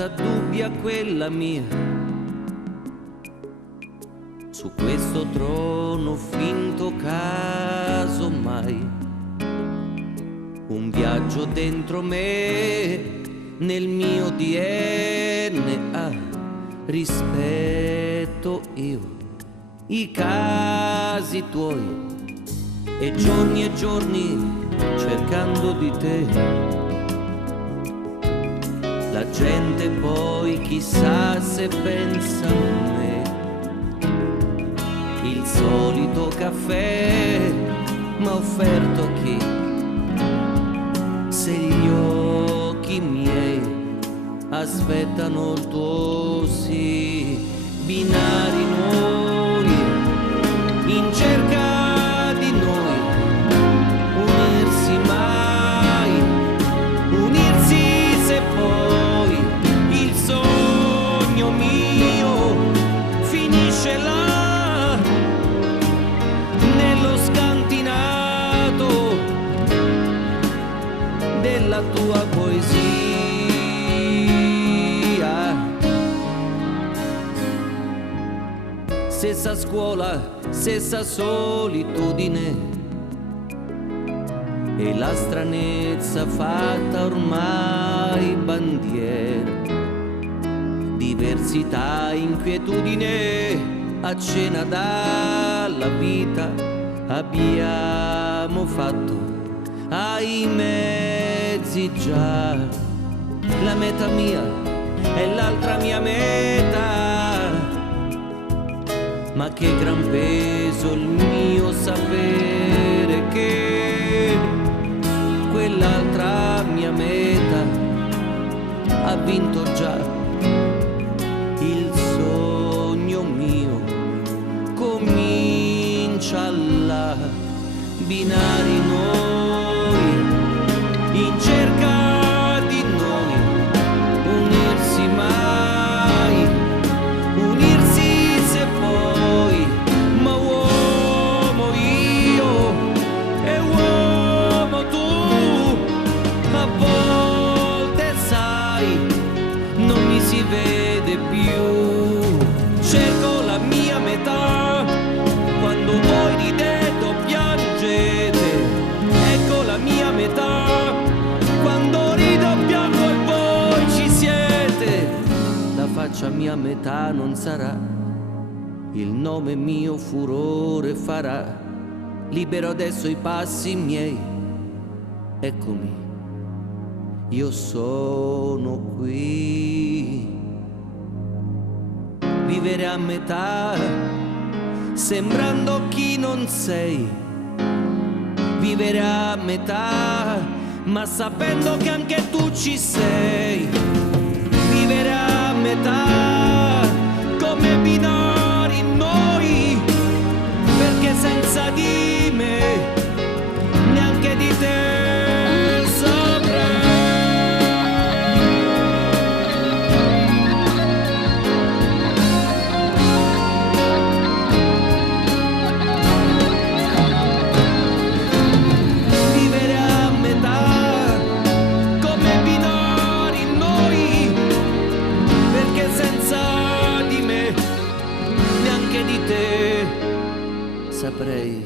stata dubbia quella mia, su questo trono finto caso mai. Un viaggio dentro me, nel mio DNA, rispetto io i casi tuoi e giorni cercando di te. La gente poi chissà se pensa a me, il solito caffè m'ha offerto chi, se gli occhi miei aspettano il tuo sì, binari noi in cerca di noi, unirsi mai, unirsi se poi il sogno mio finisce là, nello scantinato della tua poesia. Stessa scuola, stessa solitudine e la stranezza fatta ormai bandiera. Diversità, inquietudine, a cena dalla vita abbiamo fatto ai mezzi già. La meta mia è l'altra mia meta, ma che gran peso il mio sapere che quell'altra mia meta ha vinto già. Il sogno mio comincia là, binari noi in cerca di noi, unirsi mai, unirsi se poi, ma uomo io e uomo tu, a volte sai non mi si vede più. Cerco la mia metà quando voi ridete o piangete, ecco la mia metà quando rido o piango e voi ci siete. La faccia mia metà non sarà, il nome mio furore farà, libero adesso i passi miei, eccomi, io sono qui. Vivere a metà, sembrando chi non sei, vivere a metà, ma sapendo che anche tu ci sei, vivere a metà, come binari noi, perché senza di me, neanche di te saprei. Saprei.